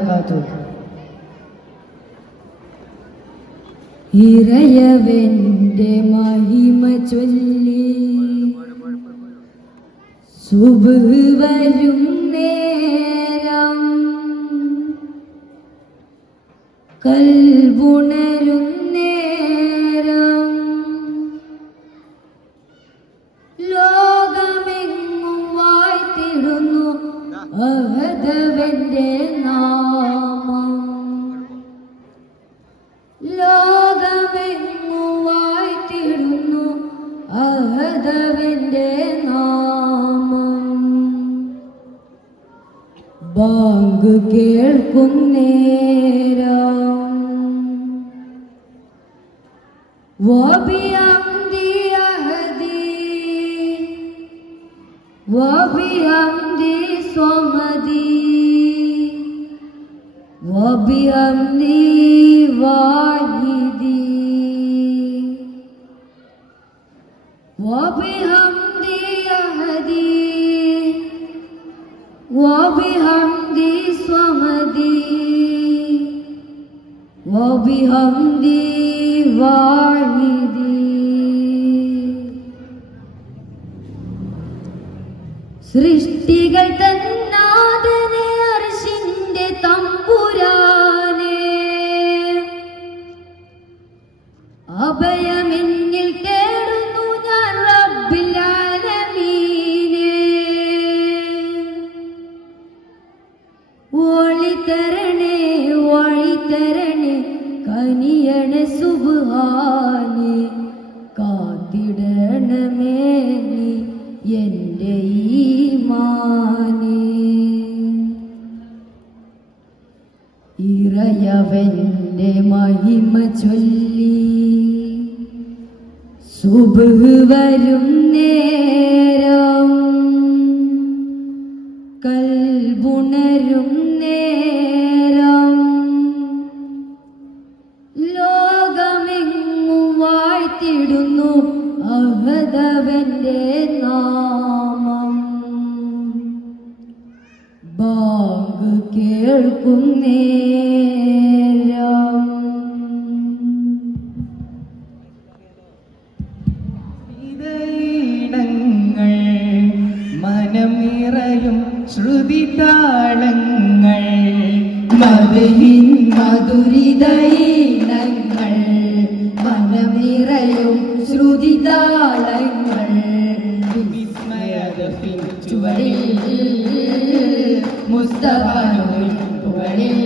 വബറകാതുഹു ഇറയവന്റെ മഹിമ ചൊല്ലി സുബ്ഹ് വരും നേരം കൽവുണരും ബാങ്ക് കേൾക്കും നേരം. വബിഅംദി അഹദി വബിഅംദി സ്വമദി സൃഷ്ടികൾ തന്നാദനെ അർശിന്റെ തമ്പുരാനെ. അഭയമെന്നിൽ തേടുന്നു ഞാൻ റബ്ബിൽ ആലമീനെ. ഒളി തരണേ വഴി കനിയണ സുബാനെ സുബ് വരും നേരം. കൽബുണരും നേരം. ലോകമെങ്ങും വാഴ്ത്തിടുന്നു അഹദവന്റെ നാമം. ബാങ്ക് കേൾക്കും മതയിൻ മധുരിതയിനങ്ങൾ മനമിറയും ശ്രുതിതാളങ്ങൾ വിസ്മയതഫിൻ ചുവടിൽ മുസ്തഫാനുവിൻ പുകളിൽ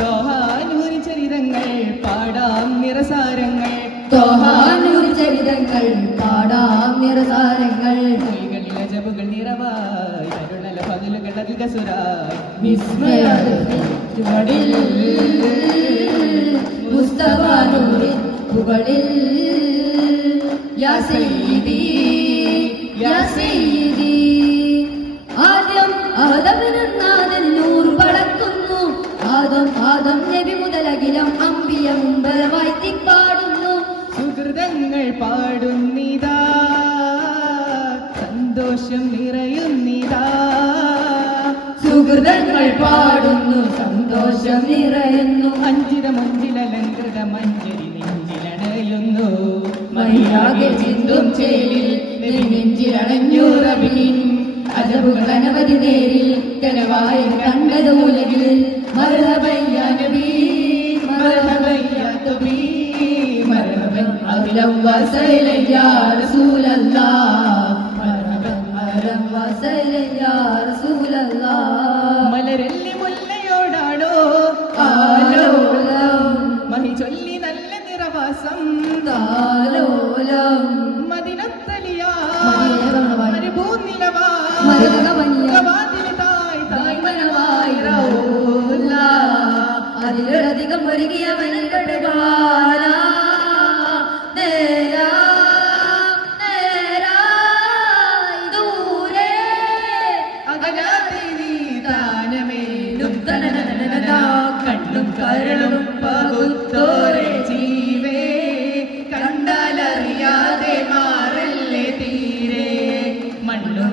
തോഹാനൂർ ചരിതങ്ങൾ പാടാം നിറസാരങ്ങൾ തോഹാനൂർ ചരിതങ്ങൾ പാടാം നിറസാരങ്ങൾ മൊഴികളിലെ ജപുകൾ നിറവായി കരുണല പതിലുകൾ പുകളിൽ യാ സയ്യിദി യാ സയ്യിദി ആദ്യം ആദമിനാഥൻ നൂറ് പടക്കുന്നു. ആദം ആദം നബി മുതലകിലം അമ്പിയ തിപ്പാടുന്നു. സുഹൃതങ്ങൾ പാടുന്നിതാ സുഹൃതങ്ങൾ പാടുന്നു സന്തോഷം നിറയുന്നു. അഞ്ചിത മഞ്ചിലലങ്കൃത മഞ്ചരി നെഞ്ചിലണയുന്നു മഹിയാകെ ചിന്തും നബി നെഞ്ചിലണഞ്ഞു റബീൻ അജബുകൾ അനവധി നേരിൽ കനവായി കണ്ടത് ഉലകിൽ മർഹബയ്യ നബി മർഹബയ്യ നിറവാസം താലോലം മദിനത്തലിയാ മദീനകമണവായി. മരുഭൂനിലവാ മരുതകമണിയ. കവാതിലിതായി തായ്മനമായി റൗല. അതിലധികം ഒരുങ്ങിയ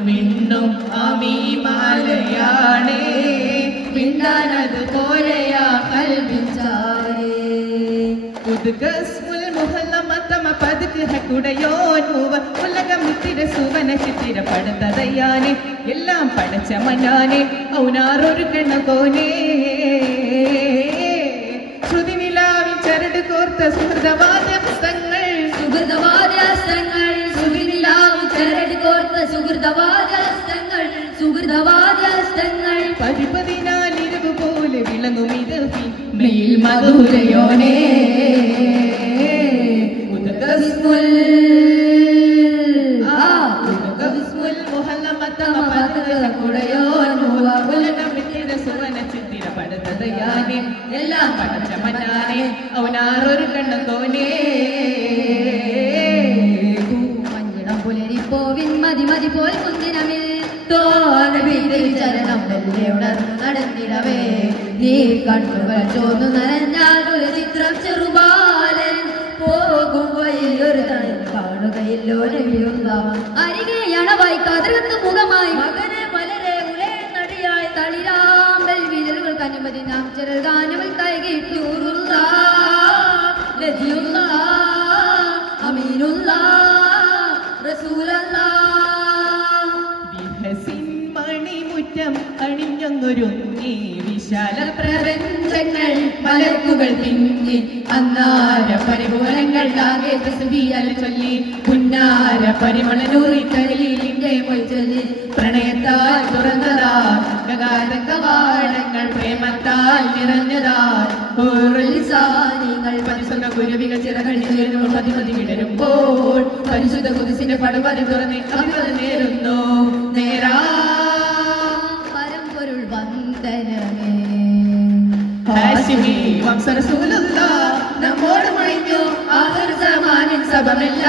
വിണ്ണും അമീമാലയാണേ പിന്ന ചെയ്താലത് പോലെയാ ഉലകം ഇത്തിര സുവന എല്ലാം പടച്ച മനാനെ ഔനാറൊരു കണ്ണകോനേ പടുത്തതയ്യാനെ എല്ലാം പഠിച്ച മനാനെ ഔനാറൊരു തോന വീതിൽ ചരണം മെല്ലെ ഉണർന്നു നടന്നിടവേ നീ കണ്ണുകൾ ചോന്നു നനഞ്ഞാൽ ഒരു ചിത്രം ചെറുബാലൻ പോകും വഴിയിൽ ഒരു തണൽ കാണുകയില്ലോ നബിയുള്ള അരികെയാണ് കതിർത്ത് മുഖമായി മകനെ മലരെ ഉലയനടിയായി തളിരാമ്പൽ വിരലുകൾക്ക് അനുമതി. നാം ചെറു ഗാനങ്ങൾ അണിഞ്ഞൊന്നൊരുങ്ങി വിശാല പ്രപഞ്ചങ്ങൾ മലക്കുകൾ പിന്നി അന്നാര പരിഭുവനങ്ങൾ ആകെ പ്രസിദ്ധിയാൽ ചൊല്ലി. പുന്നാര പരിമളനൂറി കടലിലിന്റെ മൊഴി പ്രണയത്താൽ തുറന്നതാ. ഗഗാധ കവാടങ്ങൾ പ്രേമത്താൽ നിറഞ്ഞതാ. സാനികൾ പരിശുദ്ധ ഗുരുവികൾ ചിറകണിച്ചു പതിമതി വിടരുമ്പോൾ പരിശുദ്ധ കുതിസിന്റെ പടുപതി തുറന്ന് അഭിമതി നേരുന്നു. ഹാഷിമി വംശരസൂലുള്ള നമ്മോട് മൊഴിഞ്ഞു ആഹർ സമാനിൻ സഭമില്ല.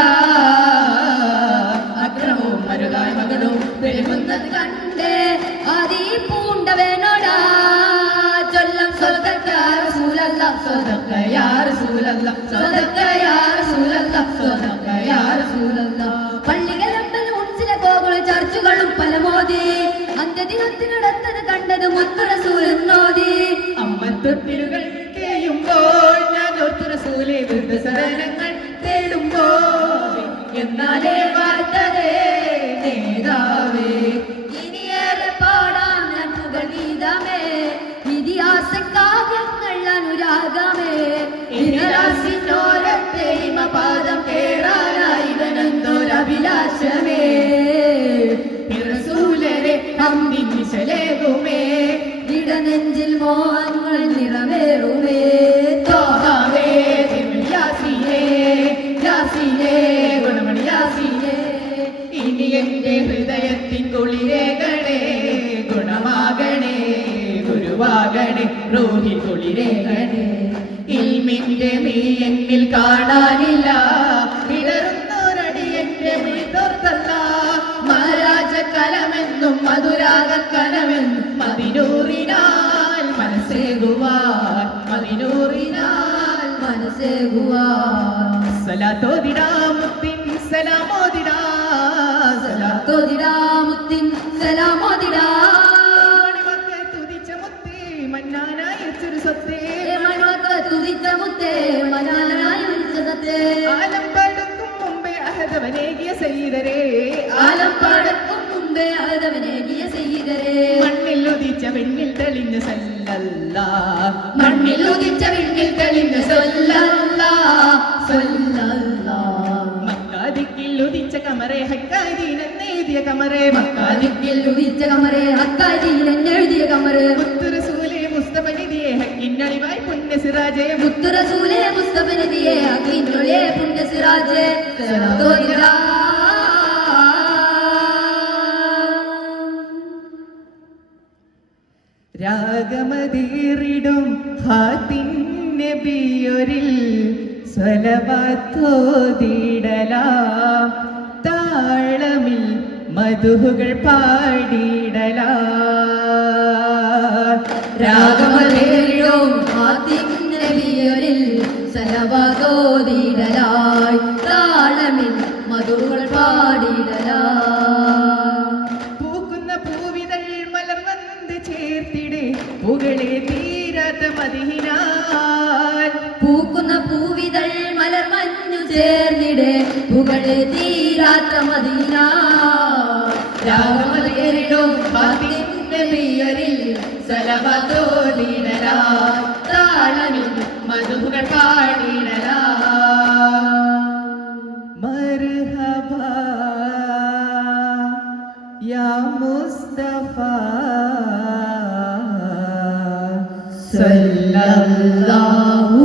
അക്രമവും മരുതായ്മകളും പെരുകുന്നത് കണ്ട് അതീ പൂണ്ടവനോടാ. ചൊല്ലം സ്വതക്കയാറസൂലല്ല സ്വതക്കയാറസൂലല്ല സ്വതക്കയാറസൂലല്ല സ്വതക്കയാറസൂലല്ല പള്ളികളമ്പലും ഉൺസില കോകളും ചർച്ചുകളും പലമോദി. അന്ത്യദിനത്തിനടുത്തത് കണ്ടത് മുത്തുറസൂലെന്നോദി അമ്മ തൊട്ടിലുകൾ കേയുമ്പോൾ ഞാൻ ഓർത്തുറസൂലെ വൃദ്ധസദനങ്ങൾ തേടുമ്പോൾ റോഹി കുളിരേകണേ ഇൽമിന്റെ മീ എന്നിൽ കാണാനില്ല. വിടരുന്നൊരടി എന്റെ മീ തോർത്തല്ല മഹാരാജ കലമെന്നും മധുരാഗ കലമെന്നും മതിനൂറിനാൽ മനസ്സേകുവാൻ. മതിനൂറിനാൽ മനസ്സേകുവാ സലാത്തോതിടാമുത്തിൻ സലാമോതിടാ. സലാത്തോ മുത്തിൻ സലാമോതിടാ. ചെറു സ്വത്തേ മണമക്കളെ തുതിച്ച മുത്തേ മനാനായി വിളിച്ചതത്തേ ആലം പടുക്കും മുമ്പേ അഹദവനേകിയ സൈതരേ ആലം പാടക്കും മുമ്പേ അഴതവനേകിയ ചെയ്തരേ മണ്ണിൽ ഉദിച്ച വെണ്ണിൽ തെളിഞ്ഞ സല്ലല്ലാ. മണ്ണിൽ ഉദിച്ച വിണ്ണിൽ തെളിഞ്ഞ സൊല്ലല്ലാ. സൊല്ലല്ലാ. മക്കാദിക്കിൽ ഉദിച്ച കമറേ ഹക്കാദീനെന്നെഴുതിയ കമറേ മക്കാദി അതിക്കിൽ ഉദിച്ച കമറ് അക്കാരിയിൽ എന്നെഴുതിയ കമറ്. മുത്തുറസൂലേ മുസ്തഫ നിധിയെ ഹക്കിന്നളിവായി പുണ്യ സിറാജേ മുത്തുറസൂലേ മുസ്തഫനദിയെ അക്കിന്നുളേ പുണ്യ സിറാജേ സലാത്തോതിരാ രാഗമതീറിടും ഹാത്തിൻ നബിയൊരിൽ സ്വലവത്തോതിടലാം. താളമിൽ മധുഹുകൾ പാടിടലാം സലവാതോതിടലായി താളമിൽ മധുകൾ പാടിടലായി പൂക്കുന്ന പൂവിതൾ മലർവന്ന് ചേർത്തിടെ പുകളെ തീരാത്ത മതിഹിനാൽ. പൂക്കുന്ന പൂവിതൾ മലർമഞ്ഞു ചേർന്നിടെ പുകളെ തീരാത്ത ഭക്തിന്റെ പ്രിയരിൽ സലവതോടിടലാ താളമിൽ മധുര പാടിടലാ. മർഹബ യാ മുസ്തഫ സല്ലല്ലാഹു